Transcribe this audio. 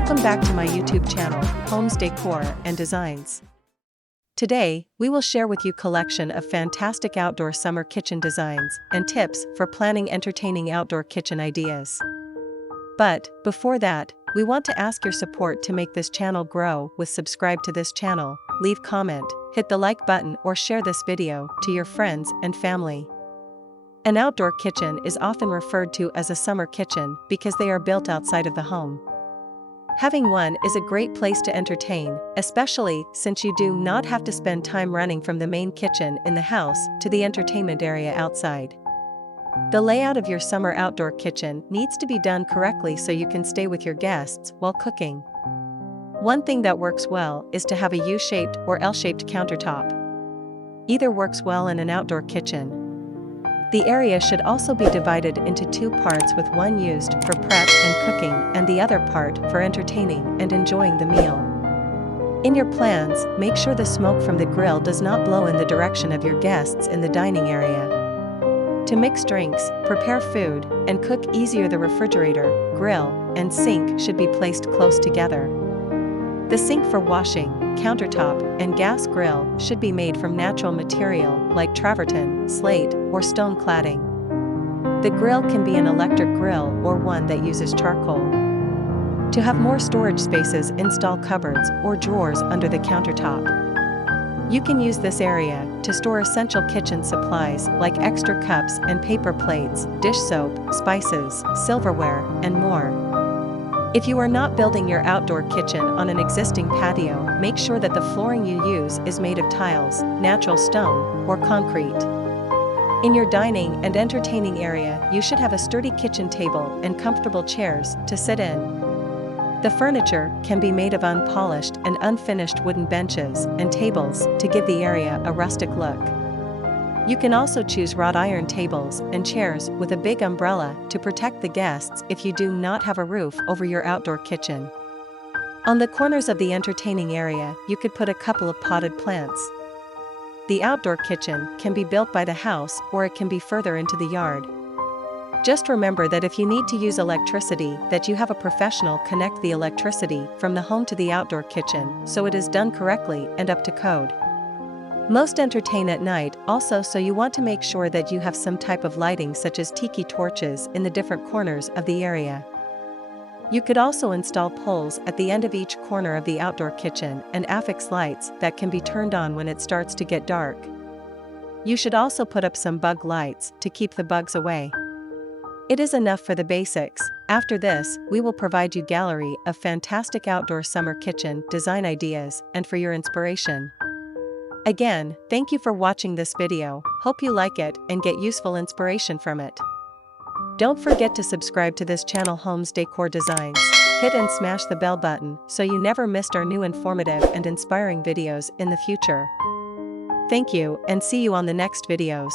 Welcome back to my YouTube channel, Homes Decor and Designs. Today, we will share with you collection of fantastic outdoor summer kitchen designs and tips for planning entertaining outdoor kitchen ideas. But, before that, we want to ask your support to make this channel grow with subscribe to this channel, leave comment, hit the like button or share this video to your friends and family. An outdoor kitchen is often referred to as a summer kitchen because they are built outside of the home. Having one is a great place to entertain, especially since you do not have to spend time running from the main kitchen in the house to the entertainment area outside. The layout of your summer outdoor kitchen needs to be done correctly so you can stay with your guests while cooking. One thing that works well is to have a U-shaped or L-shaped countertop. Either works well in an outdoor kitchen. The area should also be divided into two parts, with one used for prep and cooking and the other part for entertaining and enjoying the meal. In your plans, make sure the smoke from the grill does not blow in the direction of your guests in the dining area. To mix drinks, prepare food, and cook easier, the refrigerator, grill, and sink should be placed close together. The sink for washing, countertop, and gas grill should be made from natural material like travertine, slate, or stone cladding. The grill can be an electric grill or one that uses charcoal. To have more storage spaces, install cupboards or drawers under the countertop. You can use this area to store essential kitchen supplies like extra cups and paper plates, dish soap, spices, silverware, and more. If you are not building your outdoor kitchen on an existing patio, make sure that the flooring you use is made of tiles, natural stone, or concrete. In your dining and entertaining area, you should have a sturdy kitchen table and comfortable chairs to sit in. The furniture can be made of unpolished and unfinished wooden benches and tables to give the area a rustic look. You can also choose wrought iron tables and chairs with a big umbrella to protect the guests if you do not have a roof over your outdoor kitchen. On the corners of the entertaining area, you could put a couple of potted plants. The outdoor kitchen can be built by the house or it can be further into the yard. Just remember that if you need to use electricity, that you have a professional connect the electricity from the home to the outdoor kitchen so it is done correctly and up to code. Most entertain at night also, so you want to make sure that you have some type of lighting such as tiki torches in the different corners of the area. You could also install poles at the end of each corner of the outdoor kitchen and affix lights that can be turned on when it starts to get dark. You should also put up some bug lights to keep the bugs away. It is enough for the basics. After this, we will provide you gallery of fantastic outdoor summer kitchen design ideas and for your inspiration. Again, thank you for watching this video, hope you like it and get useful inspiration from it. Don't forget to subscribe to this channel, Homes Decor Designs. Hit and smash the bell button so you never missed our new informative and inspiring videos in the future. Thank you and see you on the next videos.